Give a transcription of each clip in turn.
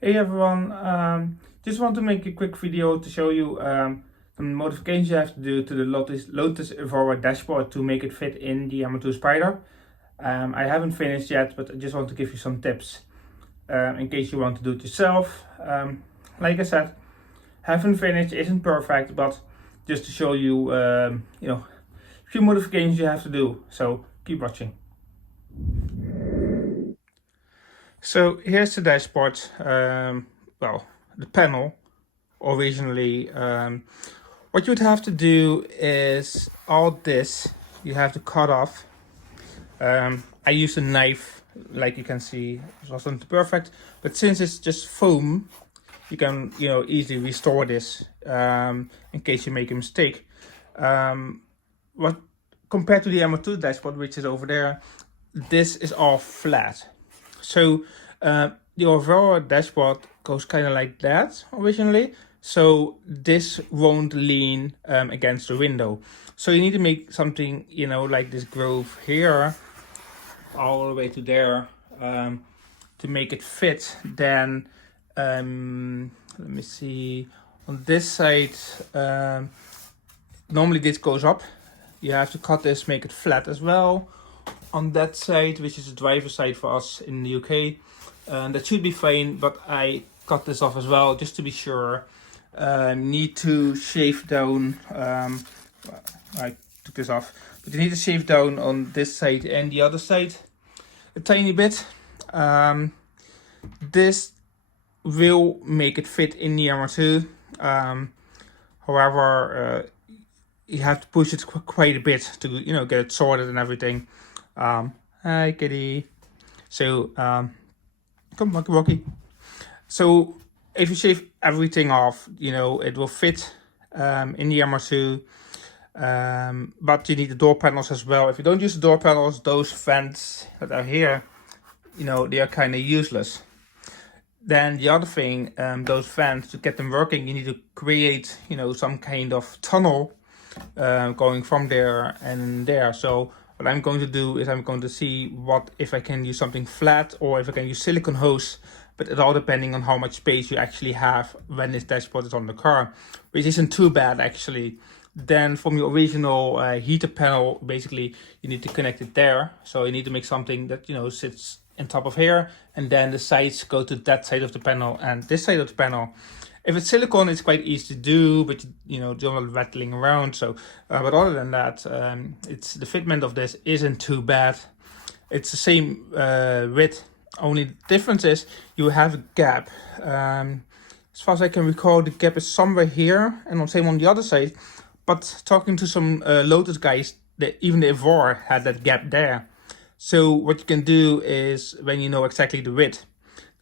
Hey everyone, just want to make a quick video to show you some modifications you have to do to the Lotus Evora dashboard to make it fit in the MR2 Spyder. I haven't finished yet, but I just want to give you some tips in case you want to do it yourself. Like I said, haven't finished, isn't perfect, but just to show you, a few modifications you have to do. So keep watching. So here's the dashboard. Well, the panel originally. What you would have to do is all this you have to cut off. I used a knife, like you can see. It wasn't perfect, but since it's just foam, you can easily restore this in case you make a mistake. What compared to the MR2 dashboard, which is over there, this is all flat. So the overall dashboard goes kind of like that originally. So this won't lean against the window. So you need to make something, like this groove here, all the way to there, to make it fit. Then, let me see, on this side, normally this goes up. You have to cut this, make it flat as well. On that side, which is the driver's side for us in the UK, that should be fine, but I cut this off as well just to be sure. Need to shave down, I took this off, but you need to shave down on this side and the other side a tiny bit. This will make it fit in the MR2. However, you have to push it quite a bit to get it sorted and everything. Hi kitty. So come on, Rocky. So if you shave everything off, it will fit in the MR2. But you need the door panels as well. If you don't use the door panels, those vents that are here, they are kind of useless. Then the other thing, those vents, to get them working, you need to create, some kind of tunnel going from there and there. So what I'm going to do is I'm going to see if I can use something flat or if I can use silicone hose, but it all depending on how much space you actually have when this dashboard is on the car, which isn't too bad actually. Then from your original heater panel, basically you need to connect it there. So you need to make something that sits on top of here, and then the sides go to that side of the panel and this side of the panel. If it's silicone, it's quite easy to do, but don't want rattling around. So, but other than that, it's the fitment of this isn't too bad. It's the same width. Only difference is you have a gap. As far as I can recall, the gap is somewhere here, and the same on the other side. But talking to some Lotus guys, even the Evora had that gap there. So what you can do is, when you know exactly the width,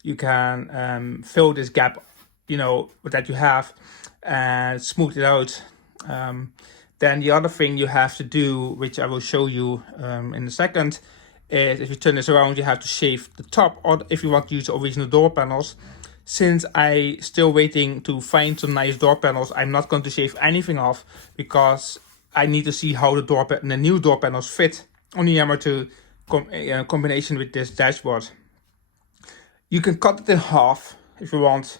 you can fill this gap that you have and smooth it out. Then the other thing you have to do, which I will show you in a second, is if you turn this around, you have to shave the top, or if you want to use the original door panels. Since I still waiting to find some nice door panels, I'm not going to shave anything off because I need to see how the new door panels fit on the MR2 combination with this dashboard. You can cut it in half if you want,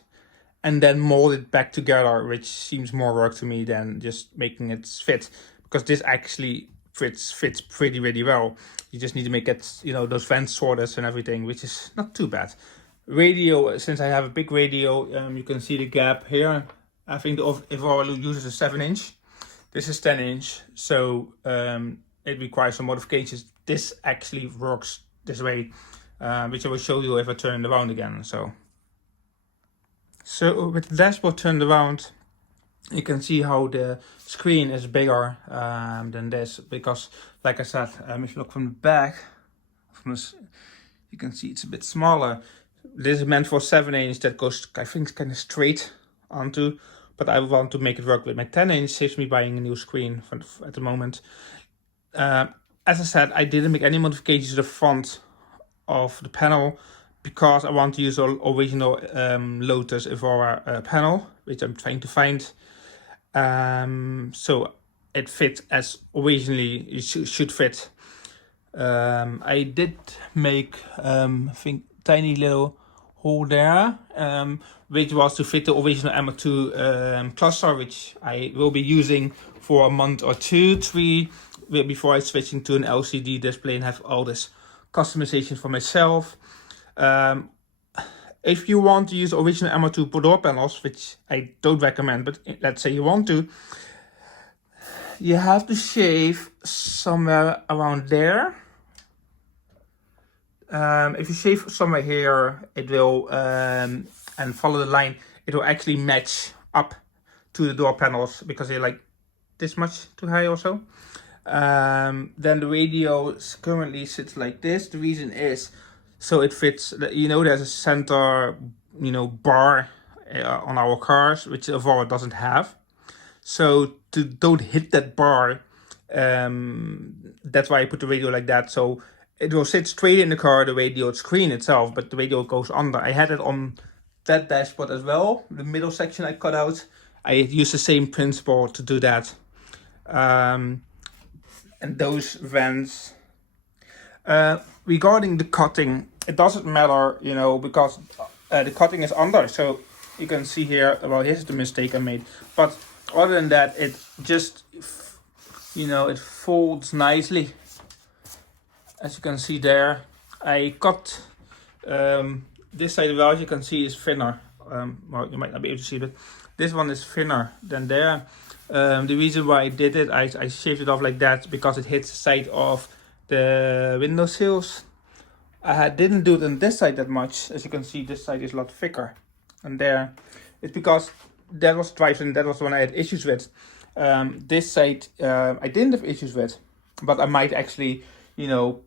and then mold it back together, which seems more work to me than just making it fit, because this actually fits pretty really well. You just need to make it, those vent sorters and everything, which is not too bad. Radio, since I have a big radio, you can see the gap here. I think the Evora uses a 7-inch. This is 10-inch, so it requires some modifications. This actually works this way, which I will show you if I turn it around again. So with the dashboard turned around, you can see how the screen is bigger than this, because like I said, if you look from the back, you can see it's a bit smaller. This is meant for 7-inch that goes, I think, kind of straight onto, but I want to make it work with my 10-inch, saves me buying a new screen at the moment. As I said, I didn't make any modifications to the front of the panel because I want to use the original Lotus Evora panel, which I'm trying to find. So it fits as originally it should fit. I did make, I think, tiny little hole there, which was to fit the original MR2 cluster, which I will be using for a month or two, three, before I switch into an LCD display and have all this customization for myself. If you want to use original MR2 door panels, which I don't recommend, but let's say you want to, you have to shave somewhere around there. If you shave somewhere here, it will, and follow the line, it will actually match up to the door panels because they're like this much too high also. Then the radio currently sits like this. The reason is so it fits, you know, there's a center, you know, bar on our cars, which Evora doesn't have. So to don't hit that bar, that's why I put the radio like that. So it will sit straight in the car, the radio screen itself, but the radio goes under. I had it on that dashboard as well. The middle section I cut out. I used the same principle to do that. And those vents. Regarding the cutting, it doesn't matter, you know, because the cutting is under. So you can see here, well, here's the mistake I made. But other than that, it just, you know, it folds nicely. As you can see there, I cut this side well, as you can see, is thinner. Well, you might not be able to see, but this one is thinner than there. The reason why I did it, I shaved it off like that because it hits the side of the window sills. I didn't do it on this side that much. As you can see, this side is a lot thicker. And there, it's because that was drive and that was one I had issues with. This side I didn't have issues with, but I might actually, you know,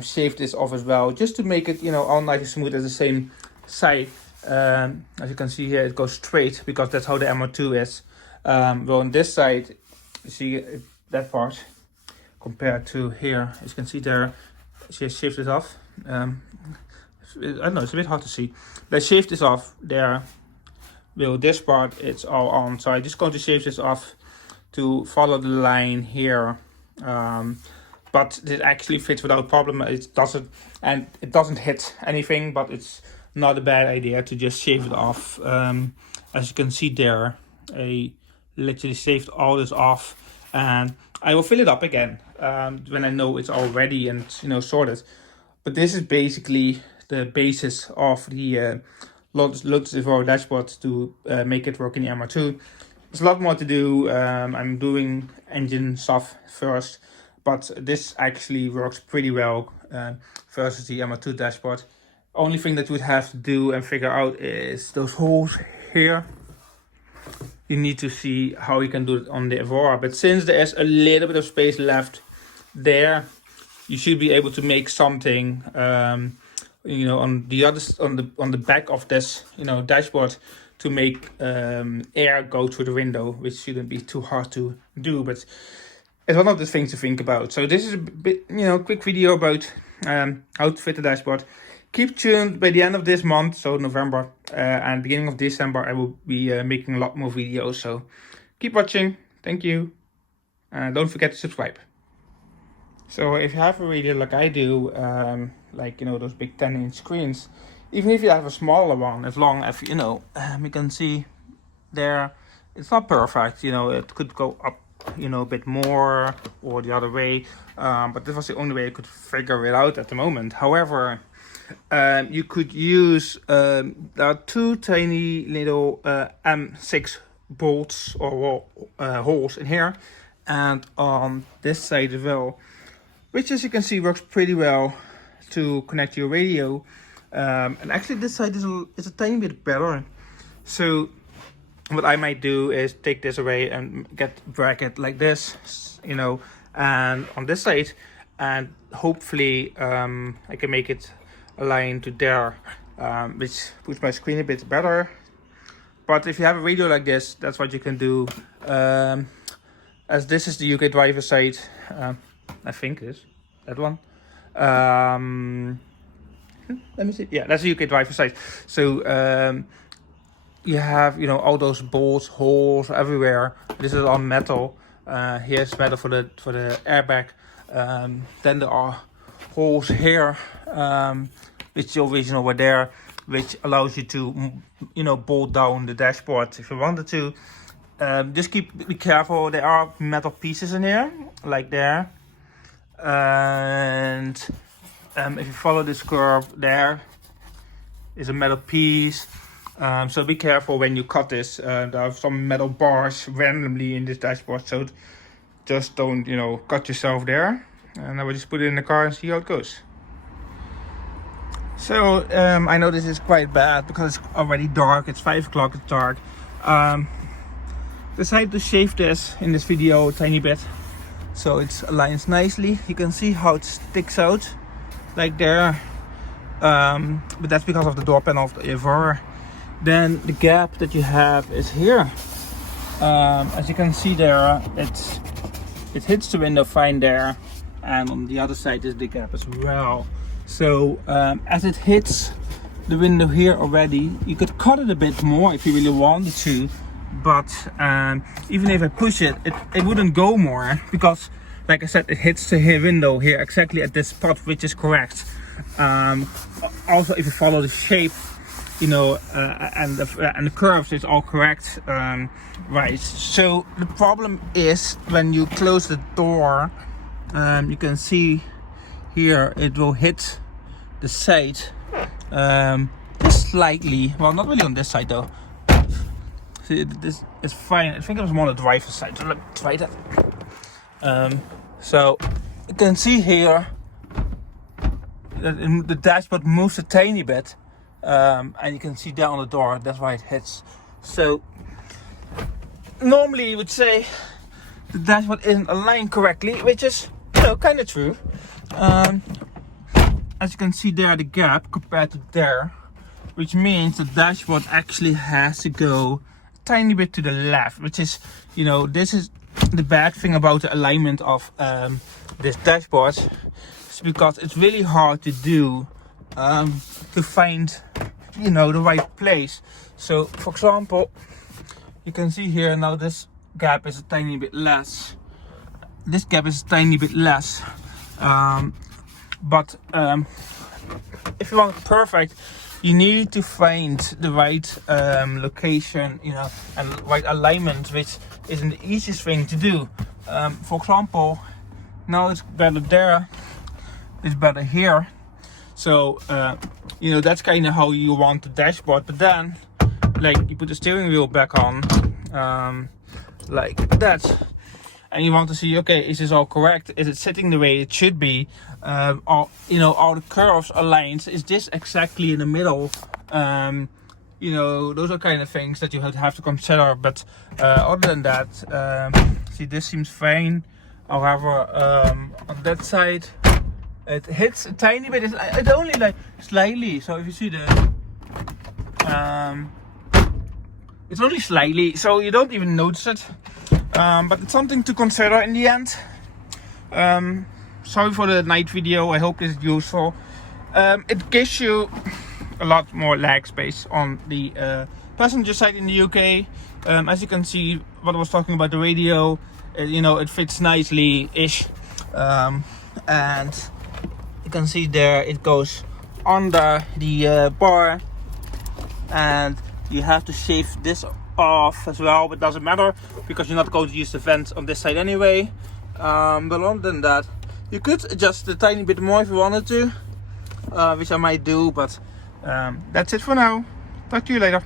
shave this off as well, just to make it, you know, all nice and smooth as the same side. As you can see here, it goes straight because that's how the MR2 is. Well, on this side, you see that part compared to here, as you can see there, she has shaved it off. I don't know, it's a bit hard to see. But I shaved this off there. Well, this part, it's all on, so I'm just going to shave this off to follow the line here. But it actually fits without problem. It doesn't hit anything, but it's not a bad idea to just shave it off. As you can see there, I literally shaved all this off, and I will fill it up again when I know it's all ready and, you know, sorted. But this is basically the basis of the Lotus Evora dashboard to make it work in the MR2. There's a lot more to do. I'm doing engine stuff first, but this actually works pretty well versus the MR2 dashboard. Only thing that you would have to do and figure out is those holes here. You need to see how you can do it on the Evora, but since there is a little bit of space left there, you should be able to make something, you know, on the back of this, you know, dashboard, to make air go through the window, which shouldn't be too hard to do, but it's one of the things to think about. So this is a bit, you know, quick video about how to fit the dashboard. Keep tuned. By the end of this month, so November and beginning of December, I will be making a lot more videos. So keep watching. Thank you. Don't forget to subscribe. So if you have a radio like I do, like, you know, those big 10-inch screens, even if you have a smaller one, as long as, you know, you can see there, it's not perfect. You know, it could go up, you know, a bit more or the other way. But this was the only way I could figure it out at the moment. However, you could use there are two tiny little M6 bolts or holes in here, and on this side as well, which, as you can see, works pretty well to connect your radio. And actually this side is a tiny bit better. So what I might do is take this away and get a bracket like this, you know, and on this side, and hopefully I can make it align to there, which puts my screen a bit better. But if you have a radio like this, that's what you can do. As this is the UK driver side, I think it is that one. Let me see. Yeah, that's the UK driver side. So you have, you know, all those bolts, holes everywhere. This is all metal. Here's metal for the airbag. Then there are holes here, which the original were there. which allows you to, you know, bolt down the dashboard if you wanted to. Just be careful. There are metal pieces in here, like there, and if you follow this curve, there is a metal piece. So be careful when you cut this. There are some metal bars randomly in this dashboard, so just don't, you know, cut yourself there. And I will just put it in the car and see how it goes. So I know this is quite bad because it's already dark. It's 5 o'clock. It's dark. Decided to shave this in this video a tiny bit, so it aligns nicely. You can see how it sticks out, like there. But that's because of the door panel of the Evora. Then the gap that you have is here. As you can see there, it hits the window fine there, and on the other side is the gap as well. So as it hits the window here already, you could cut it a bit more if you really wanted to, but even if I push it, it wouldn't go more, because like I said, it hits the window here exactly at this spot, which is correct. Also, if you follow the shape, you know, and the curves, it's all correct, right? So the problem is when you close the door, you can see here it will hit the side just slightly. Well, not really on this side though. See, this is fine. I think it was more on the driver's side. So let's try that. So you can see here that the dashboard moves a tiny bit, and you can see down on the door. That's why it hits. So normally you would say the dashboard isn't aligned correctly, which is, you know, kind of true. As you can see there, the gap compared to there, which means the dashboard actually has to go a tiny bit to the left, which is, you know, this is the bad thing about the alignment of this dashboard. It's because it's really hard to do, to find, you know, the right place. So for example, you can see here now this gap is a tiny bit less. This gap is a tiny bit less. But if you want it perfect, you need to find the right location, you know, and right alignment, which isn't the easiest thing to do. For example, now it's better there, it's better here. So you know, that's kind of how you want the dashboard. But then, like, you put the steering wheel back on, like that, and you want to see, okay, is this all correct? Is it sitting the way it should be? Or, you know, are the curves aligned? Is this exactly in the middle? You know, those are kind of things that you have to consider. But other than that, see, this seems fine. However, on that side, it hits a tiny bit. It's only like slightly. So if you see the, it's only slightly, so you don't even notice it. But it's something to consider in the end. Sorry for the night video. I hope this is useful. It gives you a lot more leg space on the passenger side in the UK. As you can see, what I was talking about the radio, you know, it fits nicely-ish. And you can see there it goes under the bar, and you have to shave this off as well, but it doesn't matter because you're not going to use the vent on this side anyway. But other than that, you could adjust a tiny bit more if you wanted to, which I might do, but that's it for now. Talk to you later.